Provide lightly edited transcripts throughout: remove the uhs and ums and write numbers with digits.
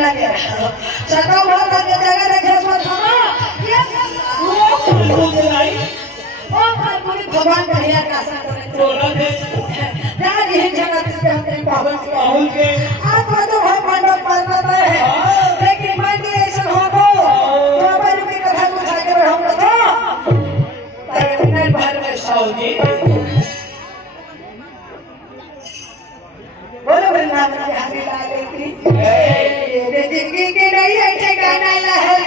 लगे रहो सरकार बहुत लगे जगह रखे मत हमा ये वो नहीं ओ पूरी भगवान बढ़िया का सा बोला दे जा ये जगह पे हमने पाहुल के आज तो भाई पांडव पर्वत है लेकिन मान के ऐसा हो तो बाबा की कथा को जाकर हम तो तारे बाहर में साउदी बोलो वृंदावन की हाथी ला लेती ये जिंदगी की नहीं है ठिकाना लहर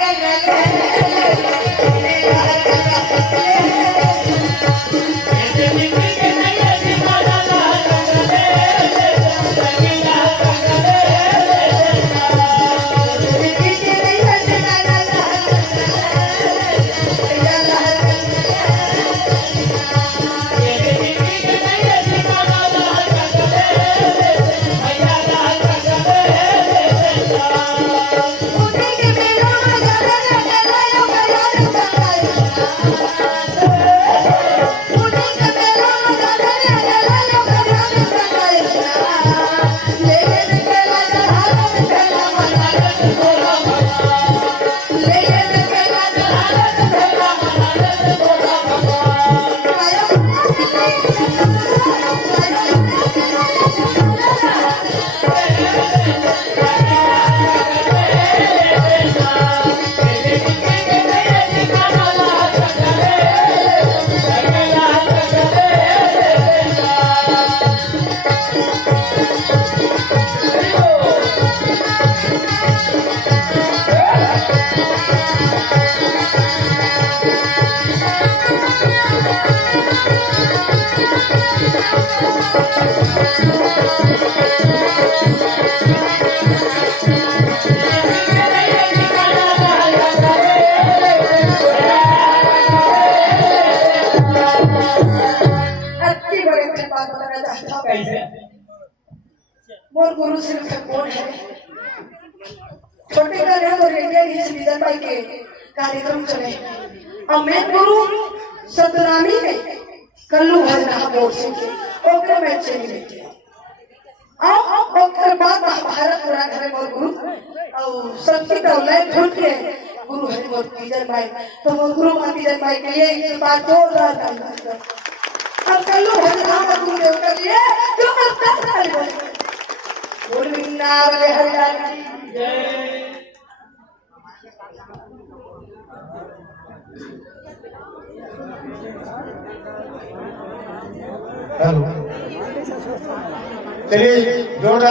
मोर गुरु सिर्फ कौन है छोटे का तो रेडियो विजन भाई के कार्यक्रम चले और मेन गुरु सतनामी है कल्लू भजना बोल से ओकर में चली लेते और ओकर बाद महाभारत पूरा घरे मोर गुरु और सबकी दौलत ढूंढ के गुरु है मोर विजन भाई तो मोर गुरु विजन भाई के लिए एक बात जोरदार तालियां अब कल्लू भजना गुरु देव के लिए जो करता है बोल वृंदावन हरिलाल की जय। हेलो चलिए जोरदार